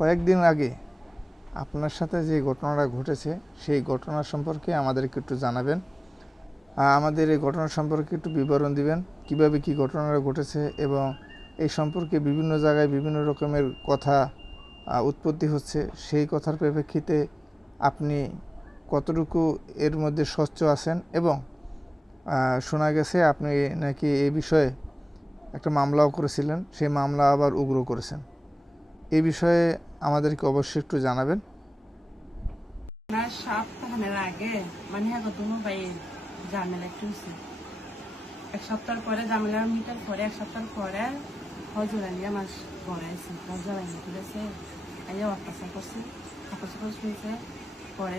কয়েকদিন আগে আপনার সাথে যে ঘটনাটা ঘটেছে, সেই ঘটনা সম্পর্কে আমাদেরকে একটু জানাবেন। আমাদের এই ঘটনা সম্পর্কে একটু বিবরণ দিবেন, কীভাবে কি ঘটনাটা ঘটেছে এবং এই সম্পর্কে বিভিন্ন জায়গায় বিভিন্ন রকমের কথা উৎপত্তি হচ্ছে। সেই কথার প্রেক্ষিতে আপনি কতটুকু এর মধ্যে স্বচ্ছ আছেন এবং শোনা গেছে আপনি নাকি এই বিষয়ে একটা মামলাও করেছিলেন, সেই মামলা আবার উগ্র করেছেন। এই বিষয়ে আমাদেরকে অবশ্যই একটু জানাবেন। না মানে হ্যাঁ এক সপ্তাহ পরে মিটার পরে, এক সপ্তাহ পরে হজুর আমার গড়াইছে হজুর আনি তুলেছে আইয়া অত্যাচার করছে অত্যাচার করে শুয়েছে পরে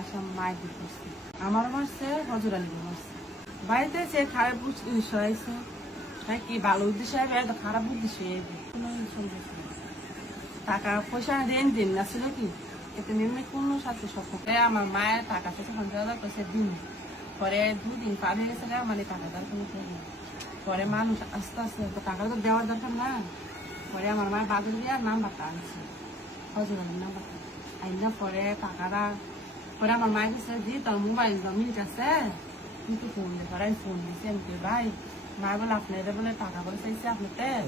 আসাম মায়ের দিক করছে। আমার মারছে, হজুর মারছে। বাড়িতে সে খারাপ বুঝ তাই কি ভালো উদ্দেশ্য খারাপ উদ্দেশ্য কোনো সন্দেহ। টাকা পয়সা দেন দিন না ছিল কি? এতে মেমে কোনো সাথে সক্ষম আমার মায়ের টাকা থেকে পঞ্চাশ হাজার পয়সা দিন। পরে দুদিন পার হয়ে গেছে মানে টাকা দেওয়ার কোনো প্রয়োজন। পরে মানুষ আস্তে আস্তে তো টাকা তো দেওয়ার দরকার না। পরে আমার মায়ের বাদল দিয়ে নাম্বারটা আনছে। হজর আলীর নাম্বারটা। আইনা পরে টাকাটা পরে আমার মায়ের কাছে দি তোর মোবাইল মিনিট আছে। কিন্তু ফোন দিয়ে পরে আমি ফোন দিয়েছি আমি কই, ভাই মায়ের বলে আপনাদের বলে টাকা বলে চাইছে আপনাদের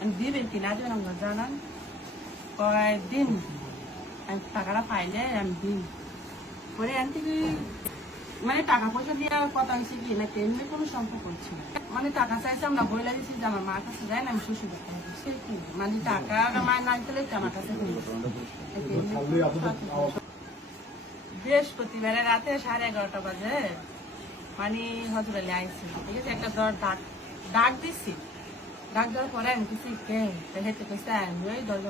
আমি দিবেন কিনা দেবেন আমরা জানান। কয়েকদিন আমি টাকাটা পাইলে আমি দিন। পরে এন থেকে মানে টাকা পয়সা দিয়ে কথা হয়েছে কি, না তেমনি কোনো সম্পর্ক করছি। মানে টাকা চাইছে আমরা বইলা দিয়েছি যে আমার মার কাছে যায় না, আমি শ্বশুর বাড়িতে যাব। কি? মানে টাকা মায়ের না দিলে আমার কাছে বৃহস্পতিবারে রাতে সাড়ে এগারোটা বাজে। মানে হজরালি আইসি। ঠিক আছে, একটা দর ডাক ডাক দিচ্ছি ডাক আমি কিছু আমি ওই দরজা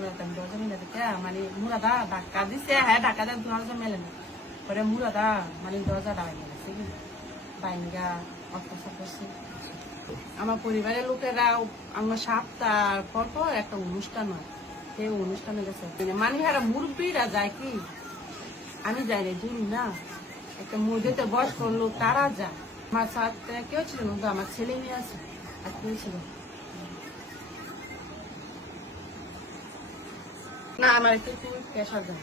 মানে হ্যাঁ মানে দরজা করছে? আমার পরিবারের লোকেরা, আমার সপ্তাহ পর পর একটা অনুষ্ঠান হয়। সেই অনুষ্ঠানে গেছে। মানে হারা মুরব্বীরা যায় কি? আমি যাই রে দুই না? একটা মসজিদে বস করল তারা যায়। আমার সাথে কেউ ছিল আমার ছেলে মেয়ে আছে, আর কেউ ছিল না। আমার একটু প্রেশার দেয়।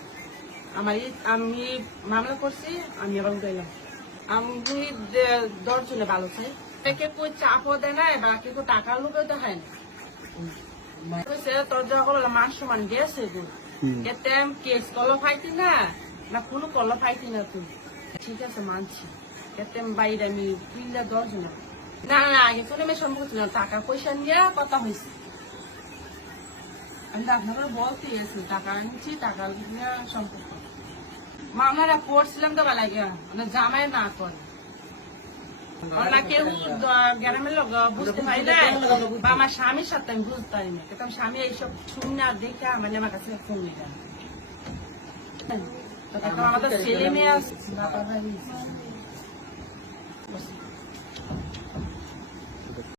আমার আমি মামলা করছি আমি আবার উঠাইলাম। আমি দে- দশজনে ভালো চাই। কে কই চাপও দেয় না বা কেউ টাকার লোকে তো হয় না কইছে, তোর যখন মান সমান গেছে গো। এতে কেস কলো ফাইতি না না কোনো কলো ফাইতি না তুই ঠিক আছে মানছি। এতে বাইরে আমি পিল্লা দশজন না না আগে কোনো মেয়ে সম্পর্ক ছিল না। টাকা পয়সা নিয়ে কথা হয়েছে আমি আপনাকে বলতে গেছি, টাকা আনছি টাকা সম্পর্ক। মামলাটা করছিলাম তো বেলা গিয়া? মানে জামাই না করে না আমার স্বামীর সাথে আমি বুঝতে পারি না কিন্তু আমার স্বামী এইসব শুনে আর দেখে মানে আমার কাছে ফোন ছেলে মেয়ে আছে।